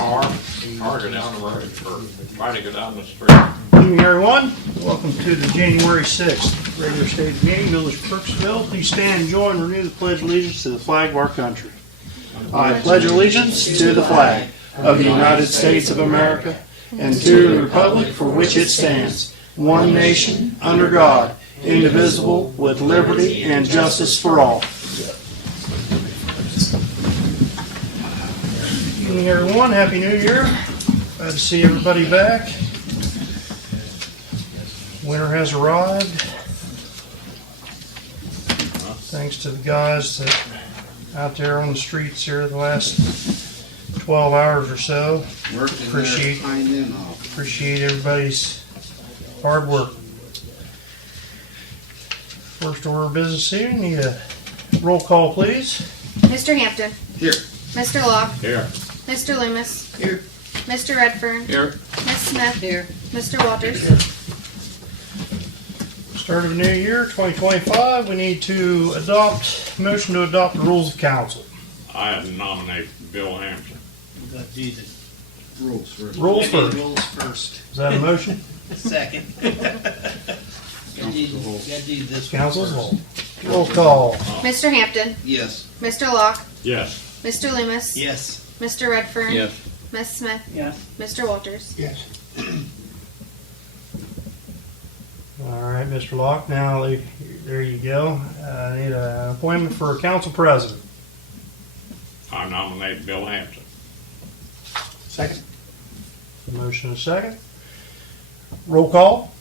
car go down the road, or try to go down the street. Good evening, everyone. Welcome to the January 6th regular state meeting, Village of Crooksville. Please stand and join and renew the Pledge of Allegiance to the flag of our country. I pledge allegiance to the flag of the United States of America and to the republic for which it stands, one nation, under God, indivisible, with liberty and justice for all. Good evening, everyone. Happy New Year. Glad to see everybody back. Winter has arrived. Thanks to the guys that out there on the streets here the last 12 hours or so. Appreciate everybody's hard work. First order of business here, need a roll call, please. Mr. Hampton. Here. Mr. Locke. Here. Mr. Loomis. Here. Mr. Redfern. Here. Ms. Smith. Here. Mr. Walters. Start of the new year, 2025, we need to motion to adopt the rules of council. I nominate Bill Hampton. Got to do the rules first. Rules first. Rules first. Is that a motion? Second. Gotta do this Council's one roll. Roll call. Mr. Hampton. Yes. Mr. Locke. Yes. Mr. Loomis. Yes. Mr. Redfern. Yes. Ms. Smith. Yes. Mr. Walters. Yes. All right, Mr. Locke, now there you go. I need an appointment for a council president. I nominate Bill Hampton. Second. Motion and a second. Roll call.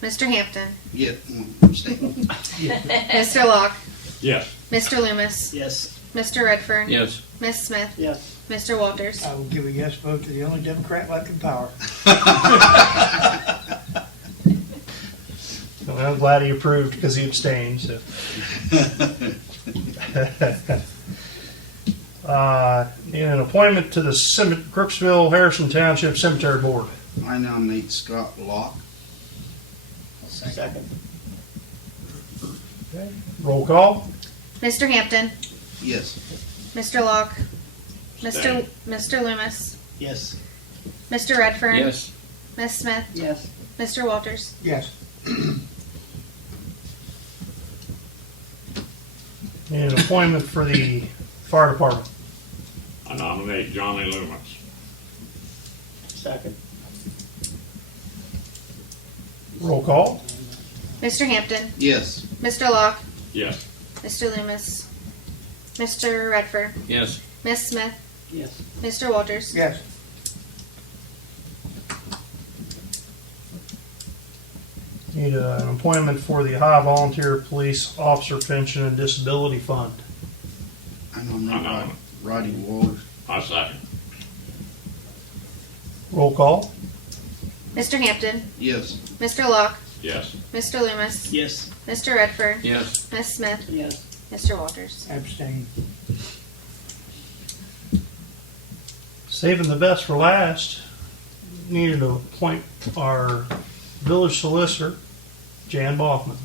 Mr. Hampton. Yeah. Mr. Locke. Yes. Mr. Loomis. Yes. Mr. Redfern. Yes. Ms. Smith. Yes. Mr. Walters. I will give a yes vote to the only Democrat left in power. Well, I'm glad he approved because he abstained. So. Need an appointment to the Crooksville Harrison Township Cemetery Board. I nominate Scott Locke. Second. Okay. Roll call. Mr. Hampton. Yes. Mr. Locke. Abstain. Mr. Loomis. Yes. Mr. Redfern. Yes. Ms. Smith. Yes. Mr. Walters. Yes. Need an appointment for the fire department. I nominate Johnny Loomis. Second. Roll call. Mr. Hampton. Yes. Mr. Locke. Yes. Mr. Loomis. Mr. Redfern. Yes. Ms. Smith. Yes. Mr. Walters. Yes. Need an appointment for the Ohio Volunteer Police Officer Pension and Disability Fund. I nominate Roddy Walters. I second. Roll call. Mr. Hampton. Yes. Mr. Locke. Yes. Mr. Loomis. Yes. Mr. Redfern. Yes. Ms. Smith. Yes. Mr. Walters. Abstain. Saving the best for last, needed to appoint our village solicitor, Jan Boffman.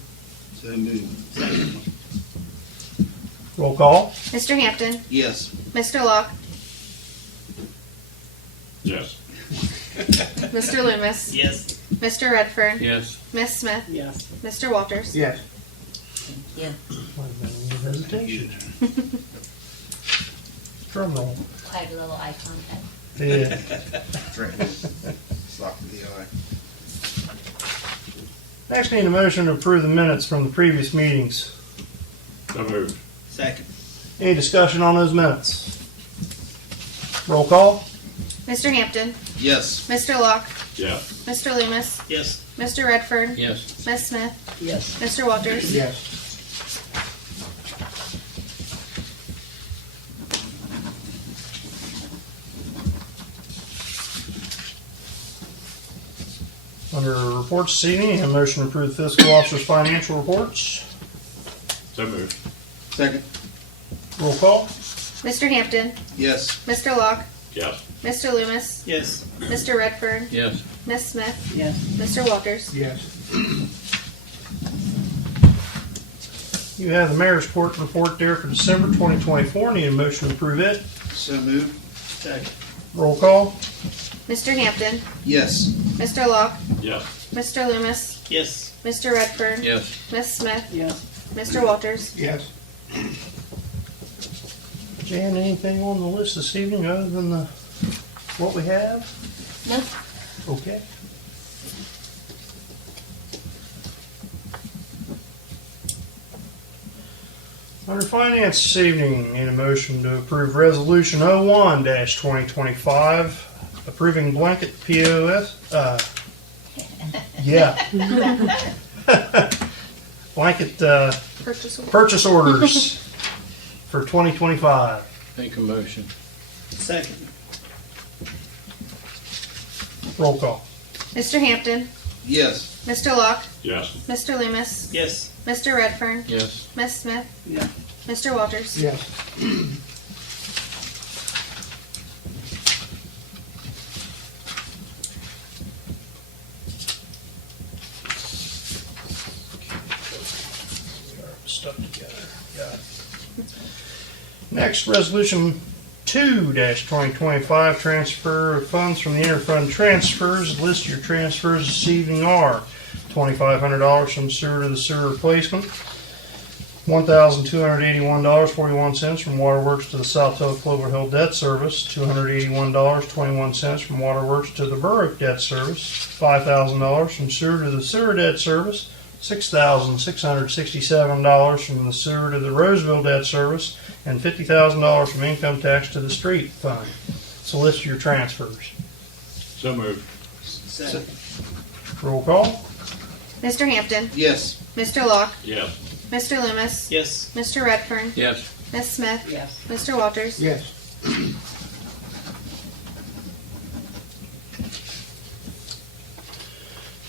So moved. Second. Roll call. Mr. Hampton. Yes. Mr. Locke. Yes. Mr. Loomis. Yes. Mr. Redfern. Yes. Ms. Smith. Yes. Mr. Walters. Yes. Yeah, Hesitation. Drum roll. quite a little eye contact. Yeah. That's right. Slap to the eye. Next, need a motion to approve the minutes from the previous meetings. So moved. Second. Any discussion on those minutes? Roll call. Mr. Hampton. Yes. Mr. Locke. Yes. Mr. Loomis. Yes. Mr. Redfern. Yes. Ms. Smith. Yes. Mr. Walters. Yes. Under reports this evening, a motion to approve the fiscal officer's financial reports. So moved. Second. Roll call. Mr. Hampton. Yes. Mr. Locke. Yes. Mr. Loomis. Yes. Mr. Redfern. Yes. Ms. Smith. Yes. Mr. Walters. Yes. You have the mayor's report there for December 2024. Need a motion to approve it. So moved. Second. Roll call. Mr. Hampton, Yes. Mr. Locke, Yes. Mr. Loomis, Yes. Mr. Redfern, Yes. Miss Smith, Yes. Mr. Walters. Yes. Jan, anything on the list this evening other than what we have? No, Okay. Under finance this evening, need a motion to approve resolution 01-2025, approving blanket POS, blanket, Purchase order. purchase orders for 2025. Make a motion. Second. Roll call. Mr. Hampton, Yes. Mr. Locke, Yes. Mr. Loomis, Yes. Mr. Redfern, Yes. Miss Smith, Yeah. Mr. Walters. Yes. Stuck together. Got it. Next, resolution 2-2025, transfer of funds from the interfund transfers. List your transfers this evening are $2,500 from sewer to the sewer replacement, $1,281.41 from Waterworks to the South Hill Clover Hill Debt Service, $281.21 from Waterworks to the Berwick Debt Service, $5,000 from sewer to the sewer debt service, $6,667 from the sewer to the Roseville Debt Service, and $50,000 from income tax to the street fund. So list your transfers. So moved. Second. Roll call. Mr. Hampton, Yes. Mr. Locke, Yes. Mr. Loomis, Yes. Mr. Redfern, Yes. Miss Smith, Yes. Mr. Walters. Yes.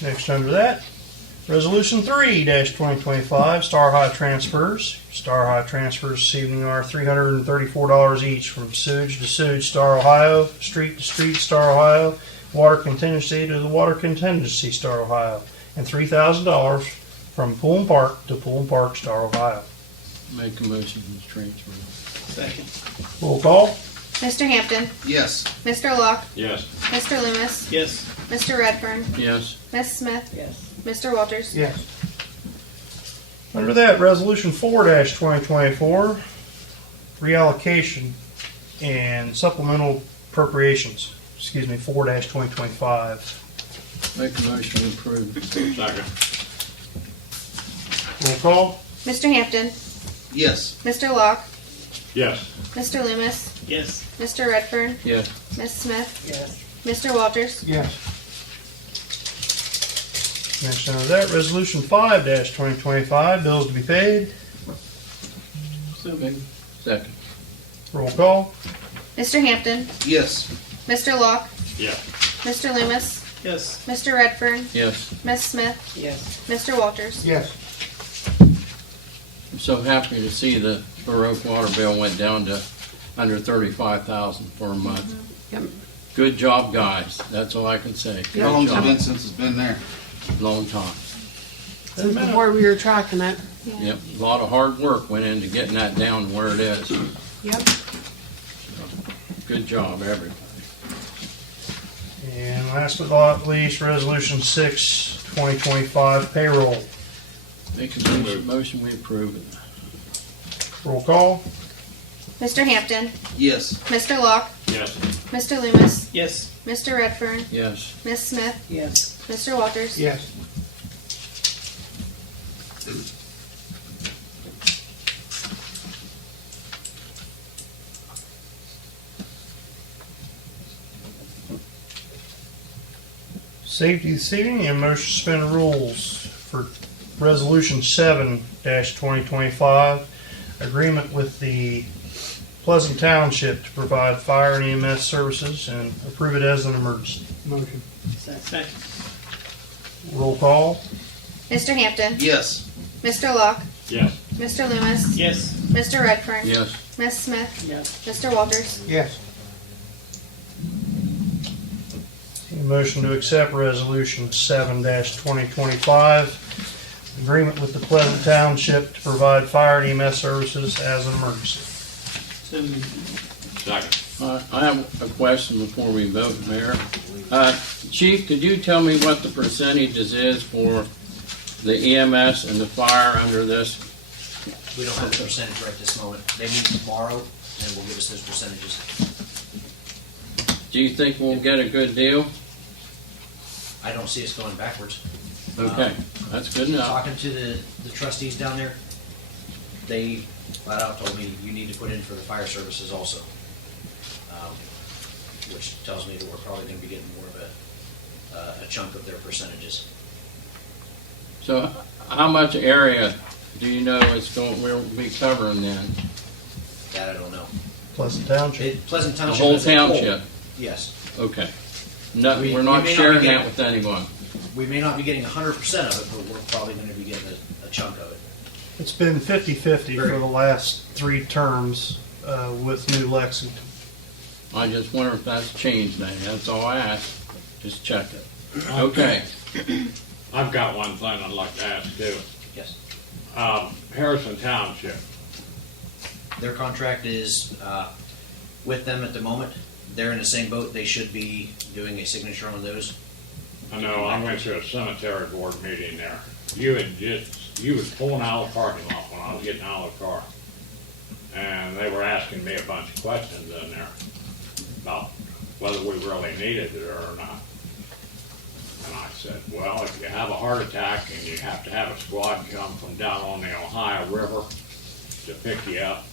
Next under that, resolution 3-2025, Star High transfers. Star High transfers this evening are $334 each from sewage to sewage, Star Ohio, street to street, Star Ohio, water contingency to the water contingency, Star Ohio, and $3,000 from Pool and Park to Pool and Park, Star Ohio. Make a motion to transfer. Second. Roll call. Mr. Hampton, Yes. Mr. Locke, Yes. Mr. Loomis, Yes. Mr. Redfern, Yes. Miss Smith, Yes. Mr. Walters. Yes. Under that, resolution 4-2024, reallocation and supplemental appropriations. 4-2025. Make a motion to approve. Second. Roll call. Mr. Hampton, Yes. Mr. Locke, Yes. Mr. Loomis, Yes. Mr. Redfern, Yes. Miss Smith, Yes. Mr. Walters. Yes. Next under that, resolution 5-2025, bills to be paid. So moved. Second. Roll call. Mr. Hampton, Yes. Mr. Locke, Yes. Mr. Loomis, Yes. Mr. Redfern, Yes. Miss Smith, Yes. Mr. Walters. Yes. I'm so happy to see the Baroque water bill went down to under 35,000 for a month. Good job, guys. That's all I can say. Good How long's it job. been since it's been there? Long time. Since before we were tracking it. Yep. A lot of hard work went into getting that down to where it is. Yep. Good job, everybody. And last but not least, resolution 6-2025, payroll. Make a motion, we approve it. Roll call. Mr. Hampton, Yes. Mr. Locke, Yes. Mr. Loomis, Yes. Mr. Redfern, Yes. Miss Smith, Yes. Mr. Walters. Yes. Safety this evening and motion to suspend rules for resolution 7-2025, agreement with the Pleasant Township to provide fire and EMS services and approve it as an emergency. Motion. Second. Roll call. Mr. Hampton, Yes. Mr. Locke, Yes. Mr. Loomis, Yes. Mr. Redfern, Yes. Miss Smith, Yes. Mr. Walters. Yes. A motion to accept resolution 7-2025, agreement with the Pleasant Township to provide fire and EMS services as an emergency. So moved. Second. I have a question before we vote, Mayor. Chief, could you tell me what the percentages is for the EMS and the fire under this? We don't have the percentage right this moment. They meet tomorrow and will give us those percentages. Do you think we'll get a good deal? I don't see us going backwards. Okay, that's good enough. Talking to the trustees down there, they flat out told me you need to put in for the fire services also. Which tells me that we're probably gonna be getting more of a chunk of their percentages. So how much area do you know we'll be covering then? That I don't know. Pleasant Township. Pleasant The Township. whole as a whole, township? Yes. Okay. No, We we're may not not be sharing getting- that with anyone. We may not be getting 100% of it, but we're probably gonna be getting a chunk of it. It's been 50-50 for the last 3 terms with New Lexington. I just wonder if that's changed now. That's all I ask. Just check it. Okay. I've got one thing I'd like to ask too. Yes. Harrison Township, Their contract is with them at the moment. They're in the same boat. They should be doing a signature on those. I know I went to a cemetery board meeting there. You was pulling out of the parking lot when I was getting out of the car. And they were asking me a bunch of questions in there about whether we really needed it or not. And I said, well, if you have a heart attack and you have to have a squad come from down on the Ohio River to pick you up,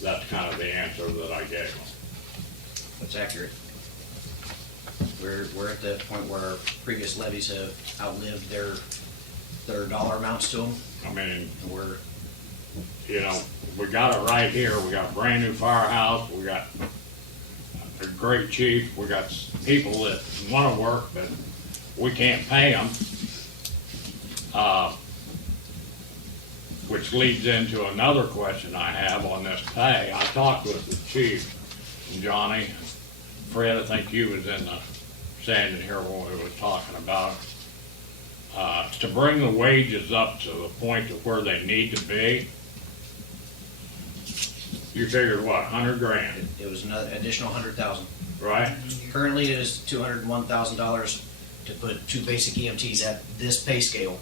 that's kind of the answer that I gave them. That's accurate. We're at the point where previous levies have outlived their dollar amounts to them. I mean, And we're, you know, we got it right here. We got a brand new firehouse. We got a great chief. We got people that want to work, but we can't pay them. Which leads into another question I have on this pay. I talked with the chief, Johnny, Fred, I think you was standing here when we was talking about it. To bring the wages up to the point of where they need to be, you figured what, 100 grand, it was another additional 100,000. right? Currently, it is $201,000 to put 2 basic EMTs at this pay scale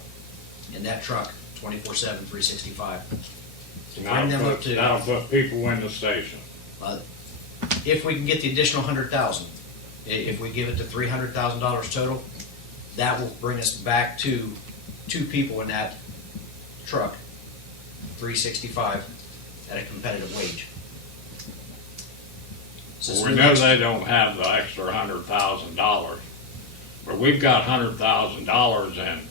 in that truck, 24/7, 365. To bring them up to, That'll put people in the station. if we can get the additional 100,000, if we give it to $300,000 total, that will bring us back to 2 people in that truck, 365 at a competitive wage. So Well, we know they don't have the extra $100,000, but we've got $100,000 in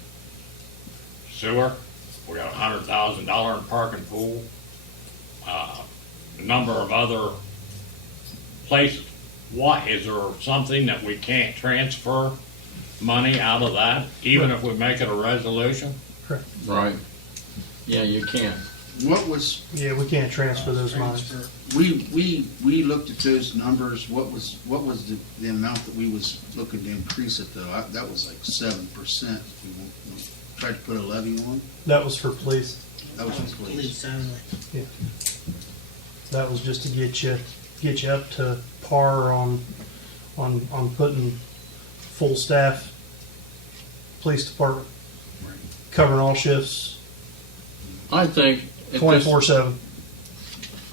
sewer. We got $100,000 in parking pool. A number of other places. Why, is there something that we can't transfer money out of that, even if we make it a resolution? Right. Yeah, you can. What was, Yeah, we can't transfer those monies. we looked at those numbers, what was the amount that we was looking to increase it though? That was like 7%. We tried to put a levy on, That was for police. that was for police. Police only. That was just to get you up to par on putting full staff police department, covering all shifts, I think if this- 24/7.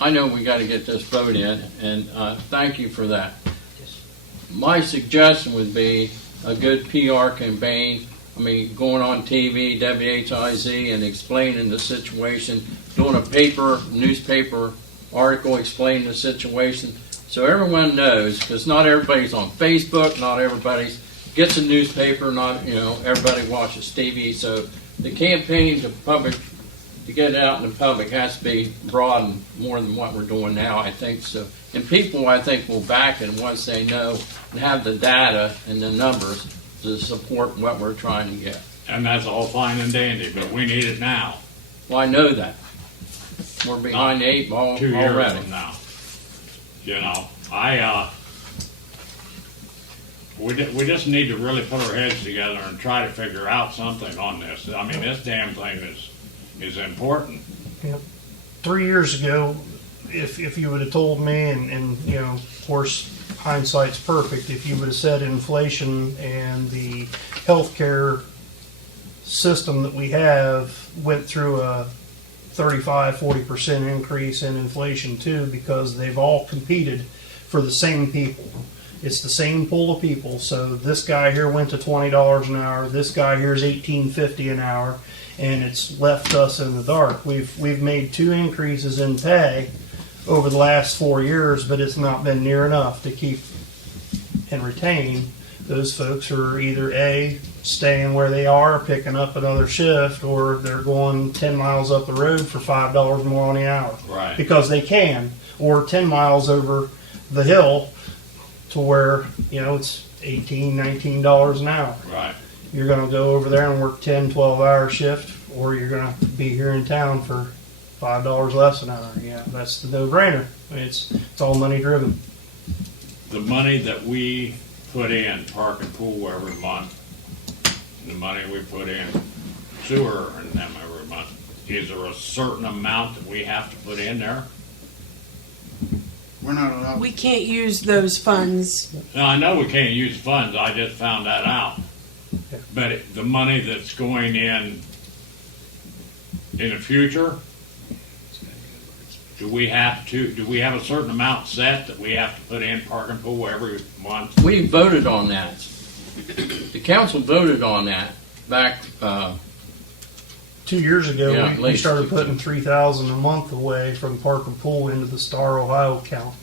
I know we gotta get this vote in, and thank you for that. My suggestion would be a good PR campaign. I mean, going on TV, WHIZ, and explaining the situation, doing a newspaper article explaining the situation, so everyone knows, because not everybody's on Facebook, not everybody gets a newspaper, not, everybody watches TV, so the campaign to public, to get it out in the public has to be broadened more than what we're doing now, I think so. And people, I think, will back it once they know and have the data and the numbers to support what we're trying to get. And that's all fine and dandy, but we need it now, Well, I know that. We're behind the 8 ball 2 years already. from now. We just need to really put our heads together and try to figure out something on this. I mean, this damn thing is important. 3 years ago, if you would have told me, and you know, of course, hindsight's perfect, if you would have said inflation and the healthcare system that we have went through a 35-40% increase in inflation too, because they've all competed for the same people. It's the same pool of people. So this guy here went to $20 an hour. This guy here is $18.50 an hour, and it's left us in the dark. We've made 2 increases in pay over the last 4 years, but it's not been near enough to keep and retain those folks who are either A, staying where they are, picking up another shift, or they're going 10 miles up the road for $5 more on the hour. Right. Because they can, or 10 miles over the hill to where, you know, it's $18, $19 an hour. Right. You're going to go over there and work 10, 12-hour shift, or you're going to be here in town for $5 less an hour. Yeah, that's the no-brainer. I mean, it's all money driven. The money that we put in park and pool every month, the money we put in sewer and them every month, is there a certain amount that we have to put in there? We're not allowed. We can't use those funds. Now, I know we can't use funds, I just found that out. Okay. But the money that's going in the future, do we have a certain amount set that we have to put in park and pool every month? We voted on that. The council voted on that back, 2 years ago, Yeah, at we least started 15. putting $3,000 a month away from park and pool into the Star Ohio account.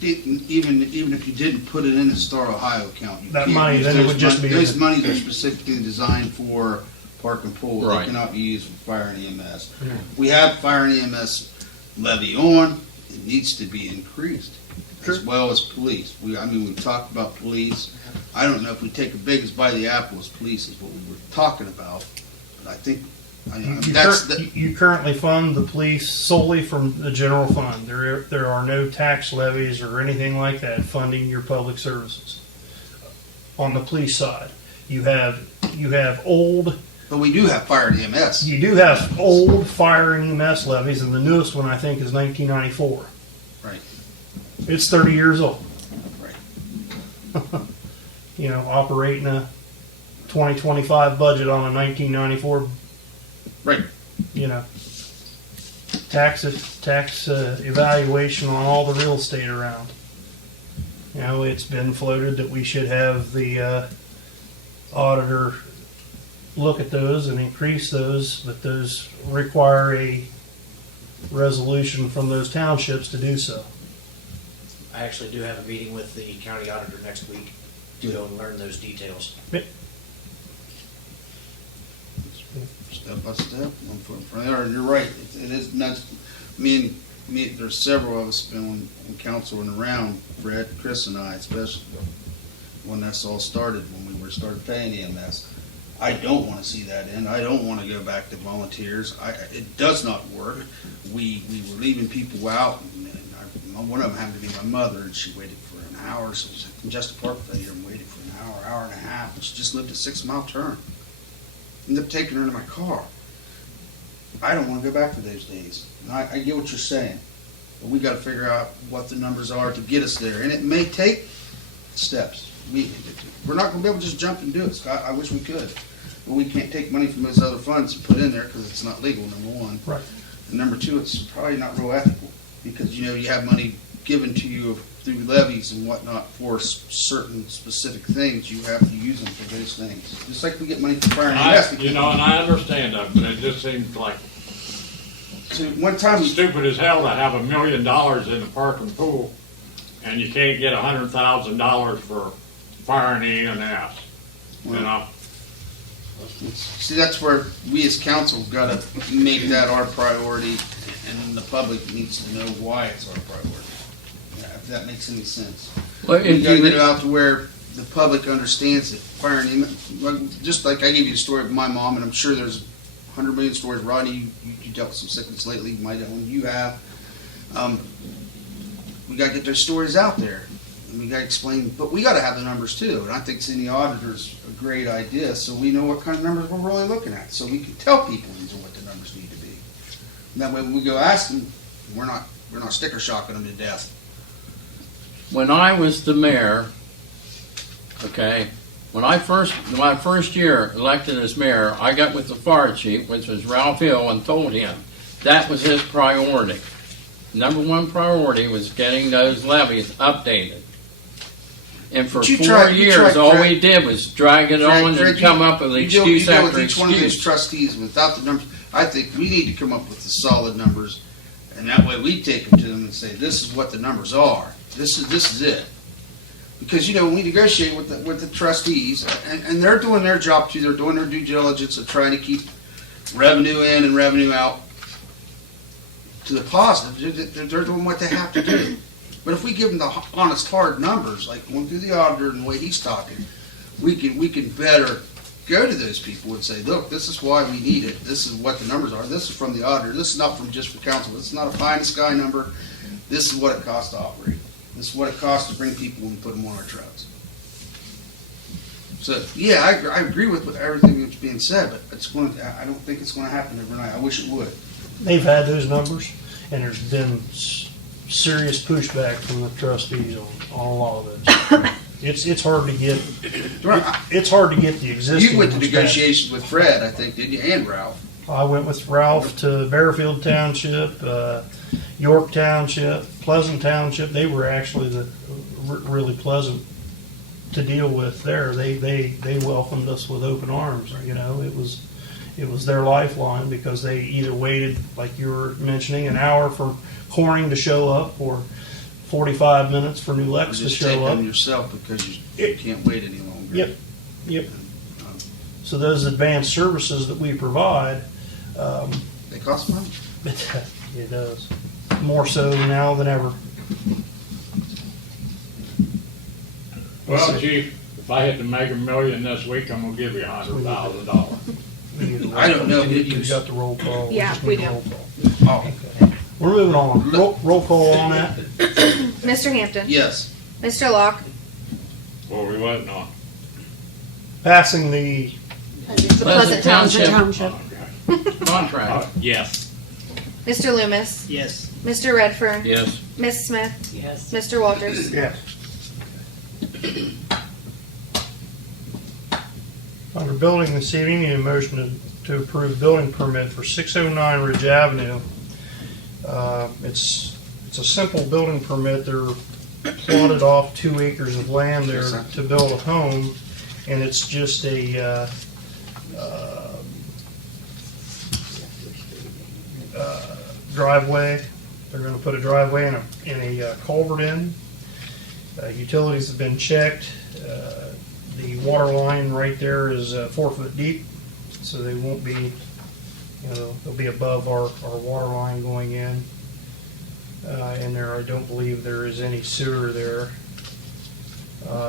Even if you didn't put it in the Star Ohio account, you That can't money, use then it those would just mon- be Those in- monies are specifically designed for park and pool. Right. They cannot be used for fire and EMS. Yeah. We have fire and EMS levy on. It needs to be increased, as Sure. well as police. We've talked about police. I don't know if we take a big as by the apple as police is what we were talking about, but I think You currently fund the police solely from the general fund. There are no tax levies or anything like that funding your public services. On the police side, you have old. But we do have fire and EMS. You do have old fire and EMS levies, and the newest one I think is 1994. Right. It's 30 years old. Right. You know, operating a 2025 budget on a 1994. Right. You know, tax evaluation on all the real estate around. You know, it's been floated that we should have the auditor look at those and increase those, but those require a resolution from those townships to do so. I actually do have a meeting with the county auditor next week to go and learn those details. Step by step, one foot in front of the other. And you're right, it is nuts. Me, there's several of us been on council and around, Fred, Chris and I especially, when this all started, when we started paying EMS. I don't want to see that end. I don't want to go back to volunteers. It does not work. We were leaving people out, and one of them happened to be my mother, and she waited for an hour. So it was like Majestic Park failure, and waited for an hour and a half. And she just lived a 6 mile turn. Ended up taking her to my car. I don't want to go back to those days. I get what you're saying, but we got to figure out what the numbers are to get us there, and it may take steps. We're not going to be able to just jump and do it, Scott. I wish we could, but we can't take money from those other funds and put in there because it's not legal. Number one, Right. and number two, it's probably not real ethical because you have money given to you through levies and whatnot for certain specific things. You have to use them for those things. Just like we get money from fire and EMS. And I understand that, but it just seems like So one time, stupid as hell to have $1 million in the park and pool, and you can't get $100,000 for fire and EMS. You know, see, that's where we as council got to make that our priority, and the public needs to know why it's our priority. Yeah, if that makes any sense. well, We if got to get it you, out to where the public understands it. Fire and EMS, just like I gave you a story of my mom, and I'm sure there's 100 million stories. Rodney, you dealt with some sickness lately. You have. We got to get those stories out there, and we got to explain. But we got to have the numbers too. And I think seeing the auditors a great idea, so we know what kind of numbers we're really looking at, so we can tell people these are what the numbers need to be. And that way, when we go ask them, We're not sticker shocking them to death. When I was the mayor, okay, my first year elected as mayor, I got with the fire chief, which was Ralph Hill, and told him that was his priority. Number one priority was getting those levies updated. And for But you 4 tried, years, all Fred. we did was drag it on and come up with you excuse deal after with each one of those excuse. trustees without the numbers. I think we need to come up with the solid numbers, and that way we take them to them and say, this is what the numbers are. This is it. Because, when we negotiate with the trustees, and they're doing their job too, they're doing their due diligence of trying to keep revenue in and revenue out to the positive. They're doing what they have to do. But if we give them the honest, hard numbers, like going through the auditor and the way he's talking, we can better go to those people and say, look, this is why we need it. This is what the numbers are. This is from the auditor. This is not from just for council. This is not a pie in the sky number. This is what it costs to operate. This is what it costs to bring people and put them on our trucks. So, yeah, I agree with everything that's being said, but I don't think it's going to happen overnight. I wish it would. They've had those numbers, and there's been serious pushback from the trustees on a lot of those. It's hard to get. It's hard to get the existing. You went to ones back. negotiations with Fred, I think, didn't you, and Ralph? I went with Ralph to Bearfield Township, York Township, Pleasant Township. They were actually really pleasant to deal with there. They welcomed us with open arms. It was their lifeline because they either waited, like you were mentioning, an hour for Corning to show up or 45 minutes for New Lex to Just take show up. them yourself because you can't wait any longer. Yep. So those advanced services that we provide, They cost money. it does. More so now than ever. Well, Chief, if I hit to make $1 million this week, I'm gonna give you $100,000. I don't know if You've got the roll call. Yeah, just we need a do. roll call. Oh, We're moving on. Roll call on that. Mr. Hampton. yes. Mr. Locke. What are we waiting on? Passing the The Pleasant Township. Township. Okay. Contract. Yes. Mr. Loomis. Yes. Mr. Redfern. Yes. Miss Smith. Yes. Mr. Walters. yeah. Under building this evening, need a motion to approve building permit for 609 Ridge Avenue. It's a simple building permit. They're plotted off 2 acres of land there Yes, sir. to build a home, and it's just a driveway. They're going to put a driveway and a culvert in. Utilities have been checked. The water line right there is 4 foot deep, so they won't be, they'll be above our water line going in. And there, I don't believe there is any sewer there.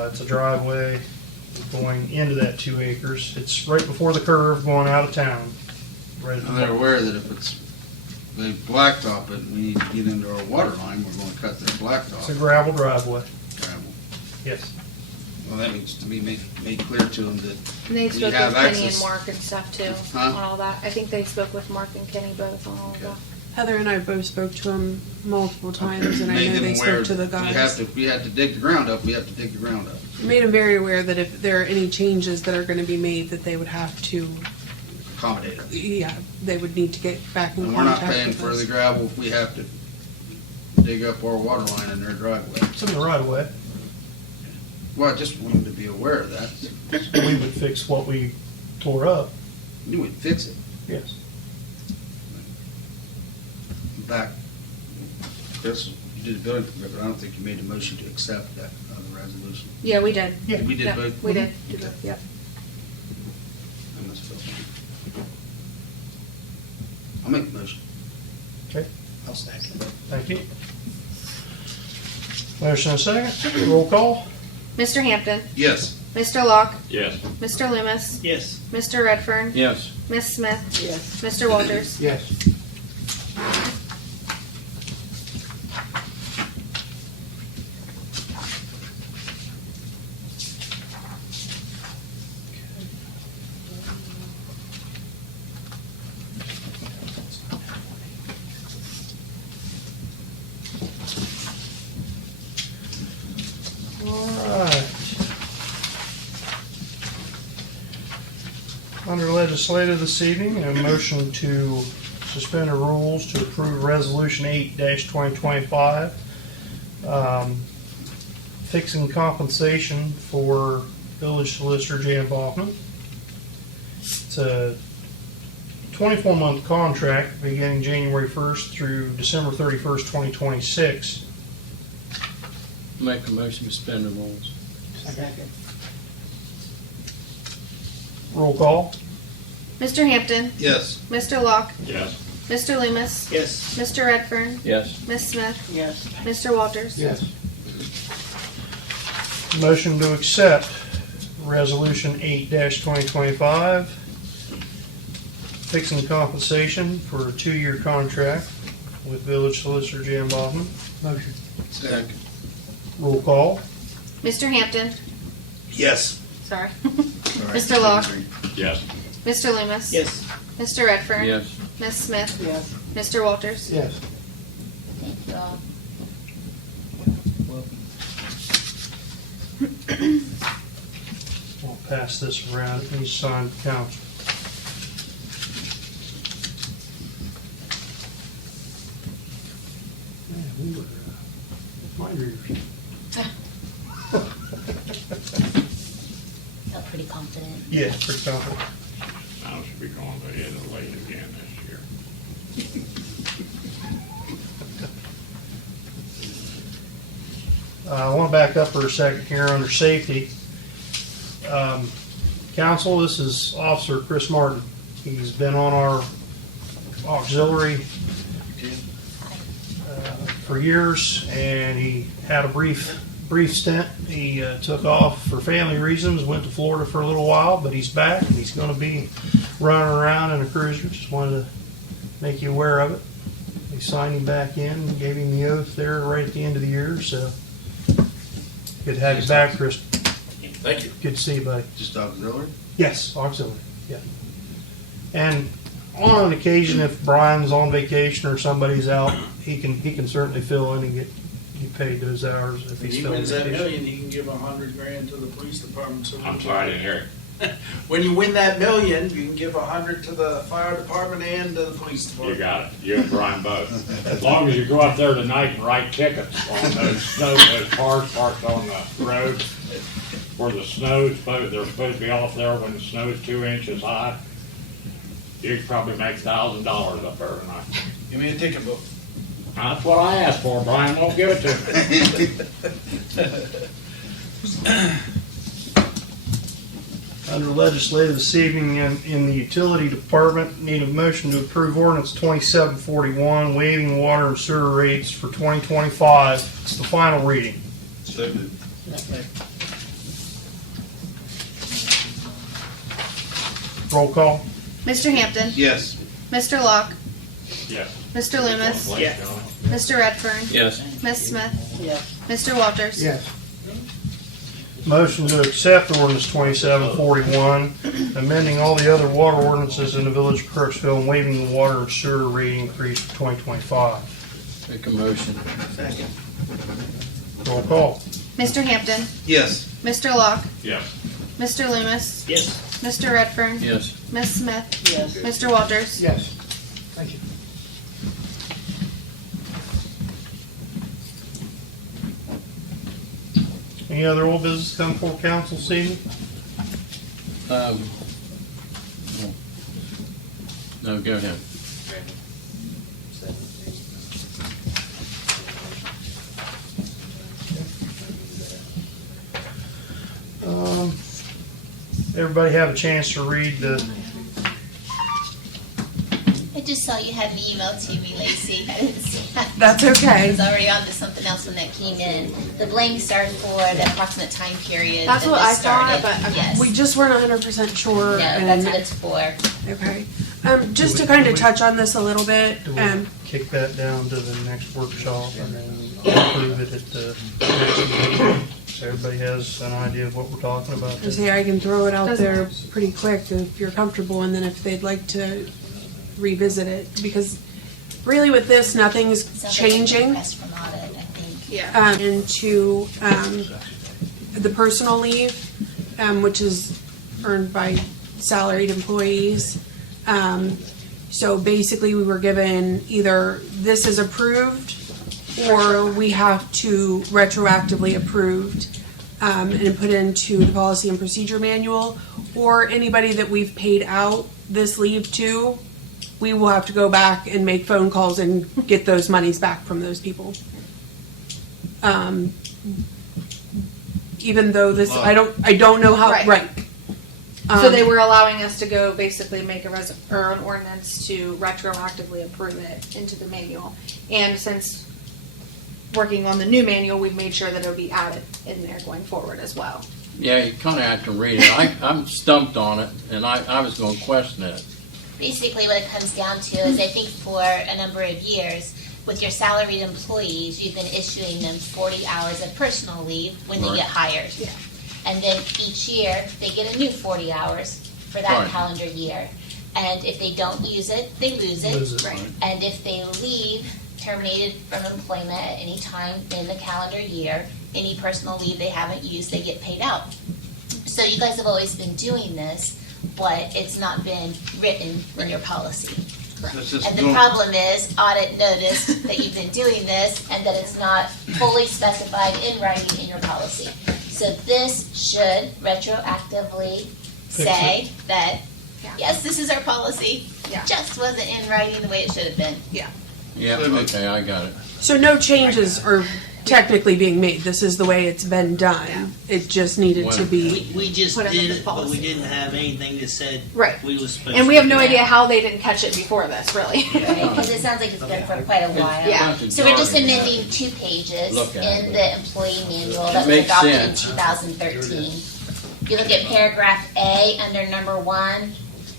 It's a driveway going into that 2 acres. It's right before the curve going out of town. Right at the And they're aware that if they blacktop it, and we need to get into our water line, we're gonna cut their It's a blacktop. gravel driveway, Gravel. yes. Well, that needs to be made clear to them that, And they We spoke with have Kenny access. and Mark and stuff too Huh? on all that. I think they spoke with Mark and Kenny both on all of Okay. that. Heather and I both spoke to him multiple times, and I made know them they aware spoke to the that guys. if we had to dig the ground up, we have to dig the ground up. Made them very aware that if there are any changes that are going to be made, that they would have to, Accommodate it. yeah, they would need to get back in And we're not contact paying with for us. the gravel if we have to dig up our water line in their driveway. It's in the right of way. Well, I just wanted to be aware of that. We would fix what we tore up, You would fix it. yes. Back, Chris, you did the building permit, but I don't think you made the motion to accept that resolution. Yeah, we did. Yeah. We did Yeah, both? we did. Okay. Yep. I must have. I'll make the motion. I'll second. Thank you. Motion and a second, roll call. Mr. Hampton. Yes. Mr. Locke. Yes. Mr. Loomis. Yes. Mr. Redfern. Yes. Miss Smith. Yes. Mr. Walters. Yes. Under legislative this evening, a motion to suspend the rules to approve Resolution 8-2025, fixing compensation for village solicitor Jan Bachman. It's a 24-month contract beginning January 1st through December 31st, 2026. Make a motion to suspend the rules. Second. Roll call. Mr. Hampton, Yes. Mr. Locke, Yes. Mr. Loomis, Yes. Mr. Redfern, Yes. Miss Smith, Yes. Mr. Walters. Yes. Motion to accept Resolution 8-2025, fixing compensation for a 2-year contract with village solicitor Jan Bachman. Motion. Second. Roll call. Mr. Hampton, Yes. sorry, Sorry. Mr. Locke, Yes. Mr. Loomis, Yes. Mr. Redfern, Yes. Miss Smith, Yes. Mr. Walters. Yes. Thank you all. I'll pass this around. It needs signed council. Man, we were mind readers. Felt pretty confident. Yeah, pretty confident. I should be going to Italy again this year. I want to back up for a second here under safety. Council, this is Officer Chris Martin. He's been on our auxiliary for years, and he had a brief stint. He took off for family reasons, went to Florida for a little while, but he's back, and he's going to be running around in a cruiser. Just wanted to make you aware of it. They signed him back in, gave him the oath there right at the end of the year, so good to have you back, Chris. Thank you. Good to see you, buddy. Just auxiliary? Yes, auxiliary, yeah. And on an occasion, if Brian's on vacation or somebody's out, he can certainly fill in and get paid those hours if he's He filling wins that vacation. million, he can give $100,000 to the police department. So I'm sorry, I didn't hear it. when you win that million, you can give 100 to the fire department and to the police You department. got it. You and Brian both. As long as you go up there tonight and write tickets on those cars parked on the road where the snow's they're supposed to be off there when the snow's 2 inches high. You could probably make $1,000 up there tonight. Give me a ticket book. That's what I asked for. Brian won't give it to me. Under legislative this evening in the utility department, need a motion to approve ordinance 2741, waiving water and sewer rates for 2025. It's the final reading. Second. Roll call. Mr. Hampton, Yes. Mr. Locke, Yes. Mr. Loomis, Yeah. Mr. Redfern, Yes. Miss Smith, Yes. Mr. Walters. Yes. Motion to accept ordinance 2741, amending all the other water ordinances in the village of Crooksville and waiving the water and sewer rate increase for 2025. Make a motion. Second. Roll call. Mr. Hampton, Yes. Mr. Locke, Yes. Mr. Loomis, Yes. Mr. Redfern, Yes. Miss Smith, Yes. Mr. Walters. Yes. Thank you. Any other old business come before council this evening? No, go ahead. Everybody have a chance to read the, I just saw you had an email to me, Lacey. I didn't see that. That's I okay. was already on to something else when that came in. The blanks are for the approximate time period. That's that what this I thought, started. but okay. Yes. We just weren't 100% sure. No, that's and- what it's for. Okay. Just to kind of touch on this a little bit, do we kick that down to the next workshop and then approve it at the next meeting? So everybody has an idea of what we're talking about. I say I can throw it out there pretty quick if you're comfortable, and then if they'd like to revisit it, because really with this, nothing's Sounds like a changing. request from audit, I think. Yeah. Into the personal leave, which is earned by salaried employees. So basically, we were given either this is approved, or we have to retroactively approved and put into the policy and procedure manual, or anybody that we've paid out this leave to, we will have to go back and make phone calls and get those monies back from those people. Even though this, I don't know how, Right. right. So they were allowing us to go basically make or an ordinance to retroactively approve it into the manual. And since working on the new manual, we've made sure that it'll be added in there going forward as well. Yeah, you kind of have to read it. I'm stumped on it, and I was going to question it. Basically, what it comes down to is, I think for a number of years, with your salaried employees, you've been issuing them 40 hours of personal leave when they Right. get hired. Yeah. And then each year, they get a new 40 hours for that Right. calendar year. And if they don't use it, they lose it. Lose it. Right. And if they leave, terminated from employment at any time in the calendar year, any personal leave they haven't used, they get paid out. So you guys have always been doing this, but it's not been written in your policy. That's just And the doing- problem is, audit noticed that you've been doing this and that it's not fully specified in writing in your policy. So this should retroactively say that, Yeah. yes, this is our policy. Yeah. Just wasn't in writing the way it should have been. Yeah, okay, I got it. So no changes are technically being made. This is the way it's been done. It just needed to be. We just Put it in did the it, but we policy. didn't have anything that said Right. we was supposed to. And we have no do idea that. how they didn't catch it before this, really. Right, because it sounds like it's been for quite a while. Yeah. So we're just amending 2 pages Look at it. in the employee manual It that was makes adopted sense. in 2013. If you look at paragraph A under number 1,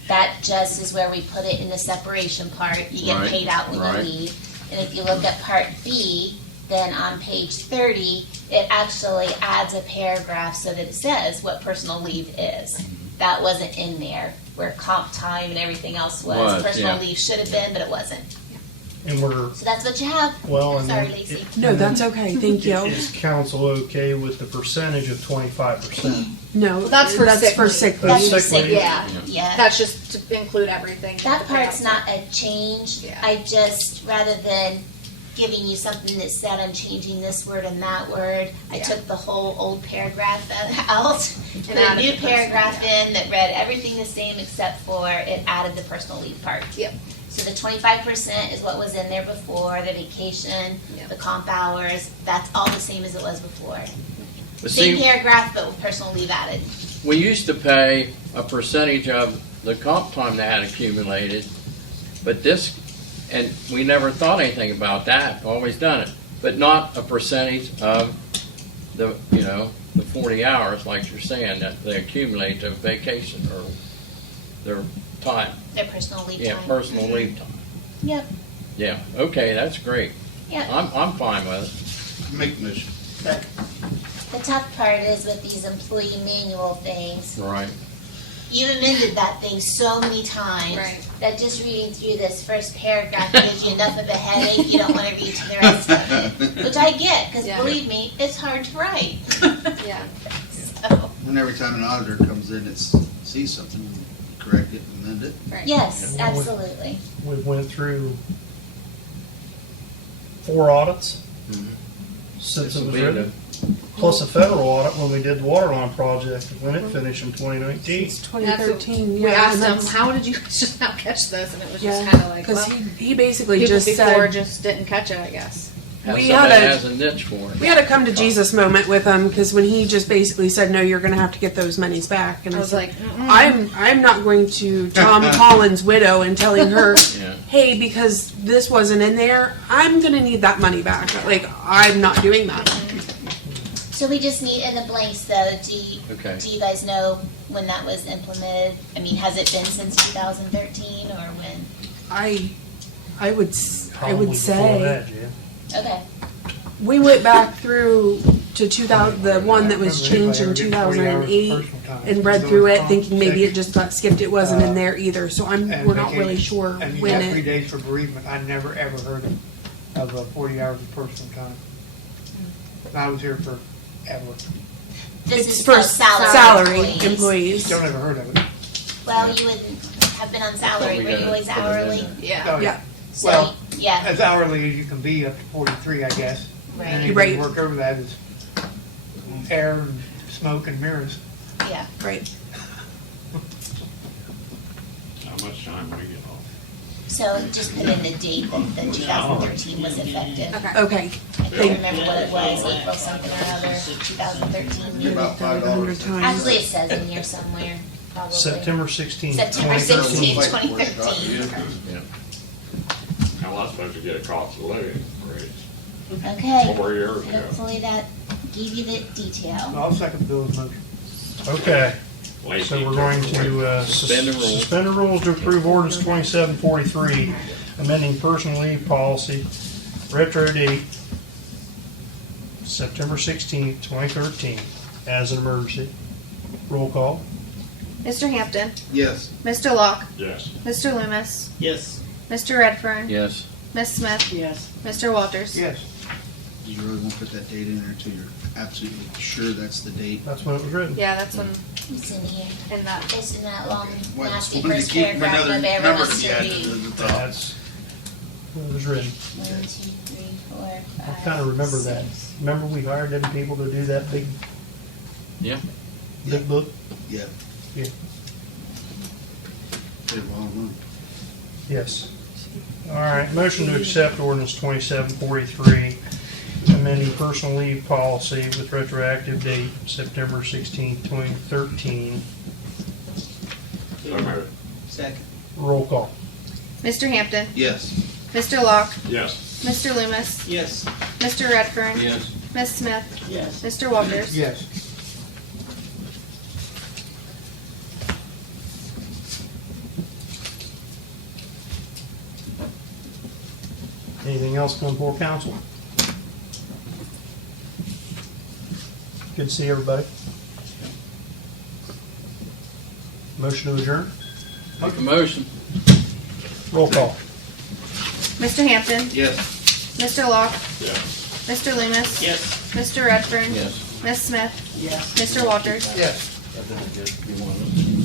that just is where we put it in the separation part. You get Right, paid out when right. you leave. And if you look at part B, then on page 30, it actually adds a paragraph so that it says what personal leave is. That wasn't in there, where comp time and everything else was. Was, Personal yeah. leave should have been, but it wasn't. And we're, So that's what you have. well, and Sorry, then Lacey. No, that's okay. Thank you. is council okay with the percentage of 25%? No, That's for sick for leave. sick That's leave. sick leave. Yeah. Yeah. That's just to include everything. That part's not a change. Yeah. I just, rather than giving you something that said I'm changing this word and that word, I Yeah. took the whole old paragraph out, put a added new the personal, paragraph yeah. in that read everything the same except for it added the personal leave part. Yep. So the 25% is what was in there before, the vacation, Yep. the comp hours, that's all the same as it was before. But Same see, paragraph, but with personal leave added. we used to pay a percentage of the comp time that had accumulated, but this, and we never thought anything about that, always done it, but not a percentage of the, the 40 hours, like you're saying, that they accumulate to vacation or their time, Their personal leave yeah, time. personal leave time. Yep, Yeah, okay, that's great. yep. I'm fine with it. Make the motion. The tough part is with these employee manual things, Right. you amended that thing so many times Right. that just reading through this first paragraph gives you enough of a headache, you don't want to read to the rest of it. Which I get, because Yeah. believe me, it's hard to write. Yeah. So, And every time an auditor comes in and sees something, we correct it, amend it. Right. yes, Yeah. absolutely. We went through 4 audits since it was written, plus a federal audit when we did the water line project, when it finished in 2019. It's 2013. We Yeah, asked and him, that's- how did you just not catch this? And it was just Yeah, kind of like, because well, he basically people just before said just didn't catch it, I guess. Have We somebody had a- has a niche for it. we had a come to Jesus moment with him because when he just basically said, "No, you're going to have to get those monies back," and I was said, like, mm-mm. I'm not going to Tom Collins' widow and telling her, Yeah. hey, because this wasn't in there, I'm going to need that money back. Like, I'm not doing that. So we just need in the blanks though, Okay. do you guys know when that was implemented? I mean, has it been since 2013 or when? I would Probably before say that, yeah. Okay, we went back through to 2000, the one that was changed in 2008, and read through it, thinking maybe it just got skipped. It wasn't in there either, so we're not really sure And you when got 3 it. days for bereavement. I never ever heard of 40 hours of personal time. I was here forever. this It's is for salary salary employees. employees. Still never heard of it. Well, you would have been on salary, we were you gotta always put it in hourly? there. Yeah. Oh, Yeah. So, Well, yeah, as hourly as you can be, up to 43, I guess. And right, anything Right. work over that is air and smoke and mirrors. yeah. Right. How much time do we get off? So just put in the date that the 2013 was effective. Okay. Okay. I can't remember what it was, April something or other, 2013 maybe. About $5. 100 times. Actually, it says in here somewhere, probably. September 16th, September 2013. 16, 2013. Now, I'm supposed to get a cost of living raise Okay, 4 years ago. hopefully that gave you the detail. I'll second Bill's motion. Okay, Late so we're going teacher. to Suspend the rules. suspend the rules to approve ordinance 2743, amending personal leave policy, retro date September 16th, 2013, as an emergency. Roll call. Mr. Hampton, Yes. Mr. Locke, Yes. Mr. Loomis, Yes. Mr. Redfern, Yes. Miss Smith, Yes. Mr. Walters. Yes, You really won't put that date in there until you're absolutely sure that's the date. That's when it was written. Yeah, that's when It's in here. in that. It's in that long, Why, nasty just wanted to first keep paragraph another nobody ever number wants to be to added read. to the top. That's when it was written. 1, 2, 3, 4, 5. I kind of remember that. 6. Remember we hired them people to do that big Yeah. book? Yeah. Yeah. Did it well done. Yes. All right, motion to accept ordinance 2743, amending personal leave policy with retroactive date September 16th, 2013. So moved. Second. Roll call. Mr. Hampton, Yes. Mr. Locke, Yes. Mr. Loomis, Yes. Mr. Redfern, Yes. Miss Smith, Yes. Mr. Walters. yes. Anything else come before council? Good to see everybody. Motion to adjourn? Make a motion. Roll call. Mr. Hampton, Yes. Mr. Locke, Yes. Mr. Loomis, Yes. Mr. Redfern, Yes. Miss Smith, Yes. Mr. Walters. Yes. You want it?